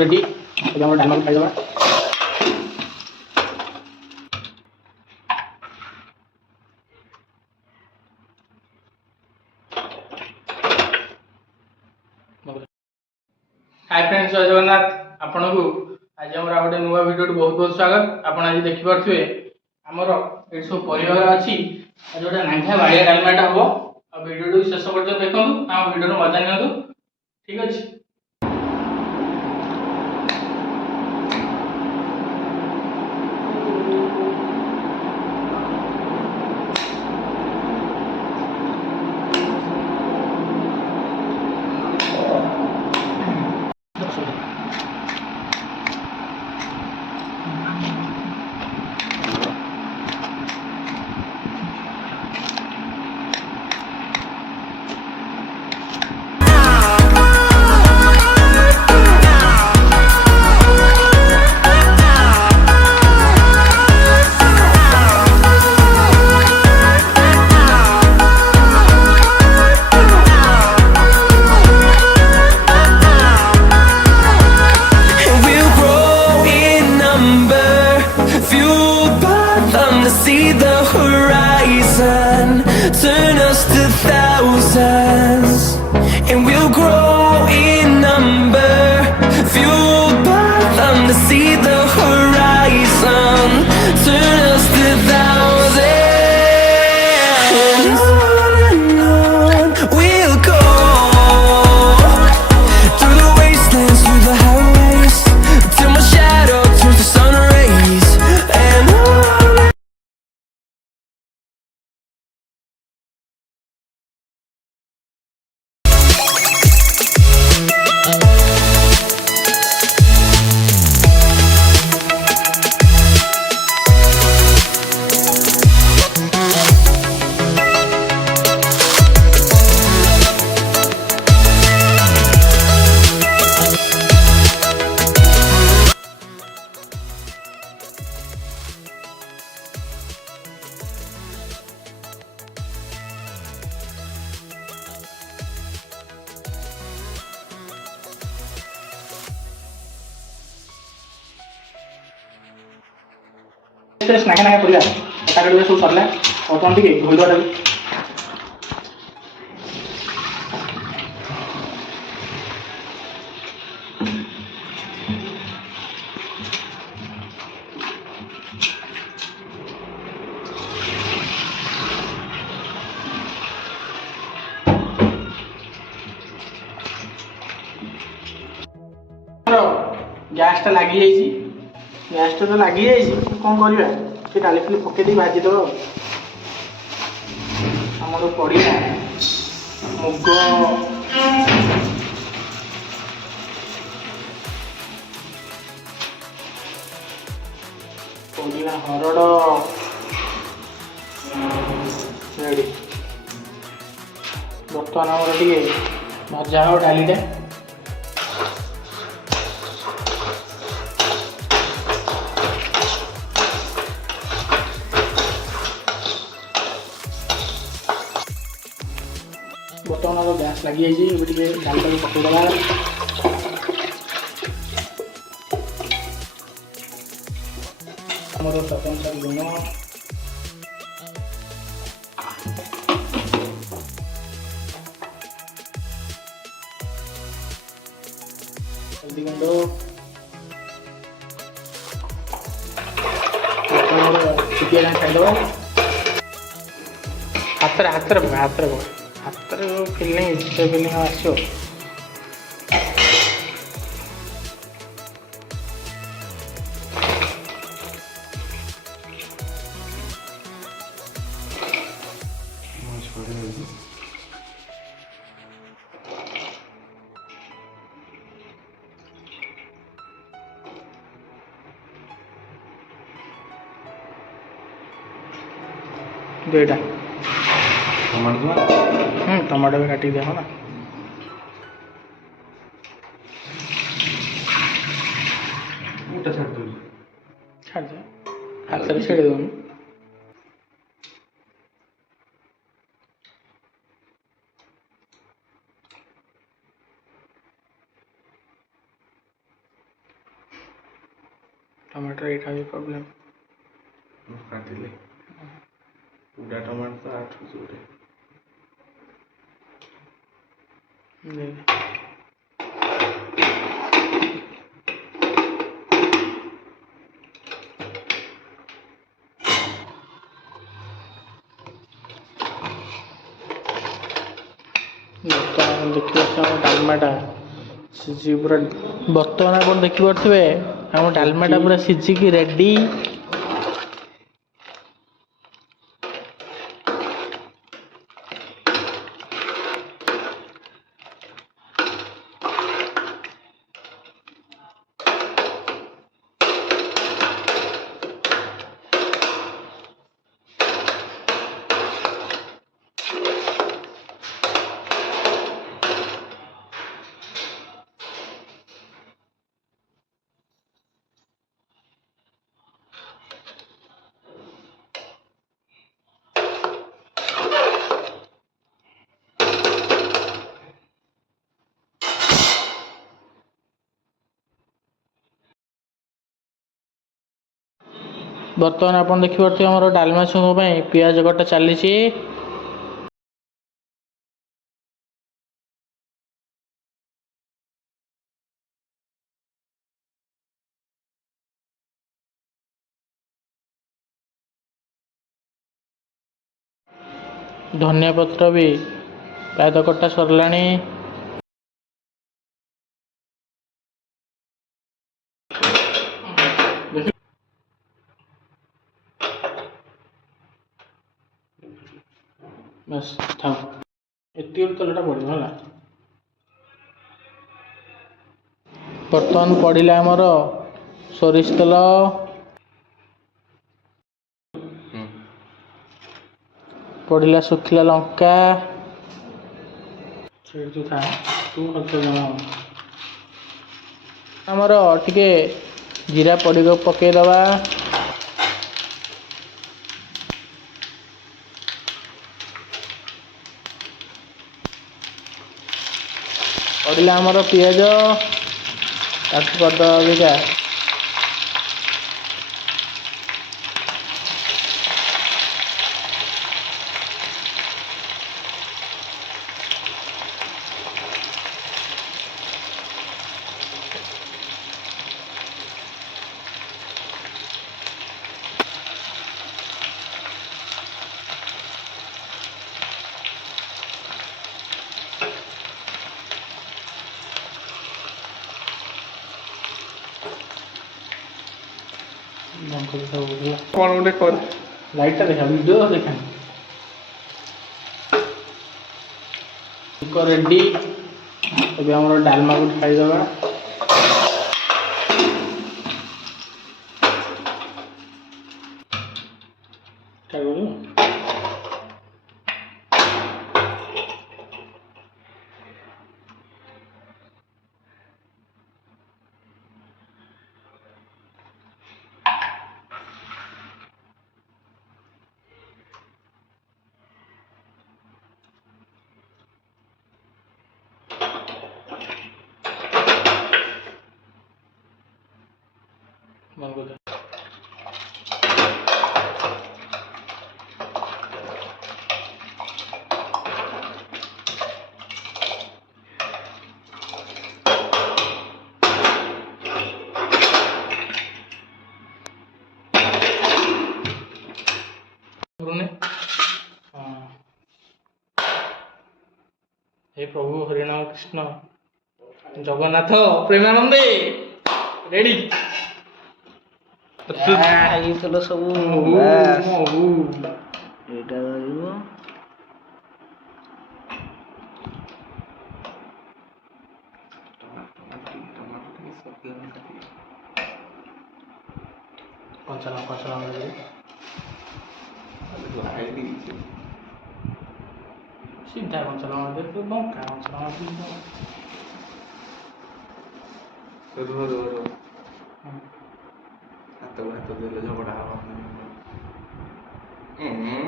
Ready ଏବେ ଆମର ଡାଲମାକୁ ଖାଇଦେବା। हाय फ्रेंड्स, जय जगन्नाथ। आपण को आज आम गोटे नुआ भिडियो बहुत बहुत स्वागत। आप आज देखिपे आमर ये सब परिवार अच्छी आज गोटे नांघा बाड़िया डालमाटा हम आ भिडियो शेष पर्यटन देखो आम भिडियो मजा नि ठीक अच्छे। See the horizon turn us to thousands, and we'll grow in number, fueled by them to see the horizon turn us to thousands. And on we'll go, through the wastelands, through the highways, till my shadow turns to sun rays. And on नाका नाका परिया कटाकट सब सरला बर्तमान टे धोईदेवा gas लगी gas तो लगी कौन करवा से डाली फुली पकई भाजीदेव आमर पड़ा मुग पड़ा हरड़ रेडी बर्तमान आमर टे भजा हो डालीटा बर्तमान गैस लगी डालटा पकईदेवा स्वाद अनुसार लुण हल्दी गुंड छुटिया जाए खाईदेव हाथ हाथ हाथ फिलिंग से फिलिंग आसो दुईटा टमाटो भी काटिक देखो ना छाड़ दे हाथ से छेड़ दो ଟମାଟର ଏଇଟା ବି ପ୍ରୋବ୍ଲେମ୍। କାଟିଲେ ପୁରା ଟମାଟୋ ତ 8 ଜୋରେ। ବର୍ତ୍ତମାନ ଦେଖିପାରୁଥିବେ ଆମ ଡାଲମାଟା ସିଝି ପୁରା ବର୍ତ୍ତମାନ ଆପଣ ଦେଖିପାରୁଥିବେ ଆମ ଡାଲମାଟା ପୁରା ସିଝିକି ରେଡ଼ି। ବର୍ତ୍ତମାନ ଆପଣ ଦେଖିପାରୁଥିବେ ଆମର ଡାଲମା ଛୁଙ୍କ ପାଇଁ ପିଆଜ କଟା ଚାଲିଛି। ଧନିଆ ପତ୍ର ବି ପ୍ରାୟତଃ କଟା ସରିଲାଣି। ବାସ୍ ଥାଉ, ଏତିକି ତେଲଟା ପଡ଼ିବ ହେଲା। ବର୍ତ୍ତମାନ ପଡ଼ିଲା ଆମର ସୋରିଷ ତେଲ, ପଡ଼ିଲା ଶୁଖିଲା ଲଙ୍କା, ଆମର ଟିକେ ଜିରା ପକେଇଦବା। ପଡ଼ିଲା ଆମର ପିଆଜ, ତାକୁ କରିଦେବା ଅବିକା। କ'ଣ ଗୋଟେ କର ଲାଇଟଟା ଦେଖା, ଭିଡ଼ିଓ ଦେଖା। ରେଡ଼ି। ଏବେ ଆମର ଡାଲମାକୁ ଖାଇଦେବା। हे प्रभु हरिनाम कृष्ण जगन्नाथ प्रेमानंदे रेडी। ସବୁ ଏଇଟା ରହିବ। କଞ୍ଚା ଲଙ୍କା ସିଧା କଞ୍ଚା ଲଙ୍କା ଦେବେ, ଲଙ୍କା କଞ୍ଚା ଲଙ୍କା ହାତ ଦେଲେ ଝଗଡ଼ା ହବ।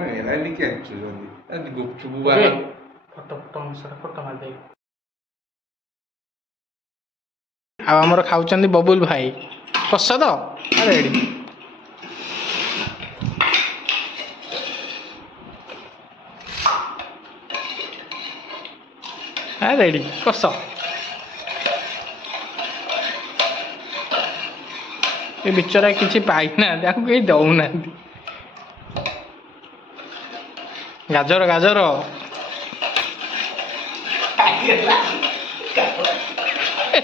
ଏରା ଖେଞ୍ଚୁଛନ୍ତି ଗୁପଚୁପ ଫଟୋ ମିଶା ଫଟୋ ମାରିଦେବି। ଆଉ ଆମର ଖାଉଛନ୍ତି ବବୁଲ ଭାଇ। କଷ ତ ରେଡ଼ି। ରେଡ଼ି କଷ। ଏ ବିଚରା କିଛି ପାଇନାହାନ୍ତି, ତାକୁ କେହି ଦଉନାହାନ୍ତି। ଗାଜର ଗାଜର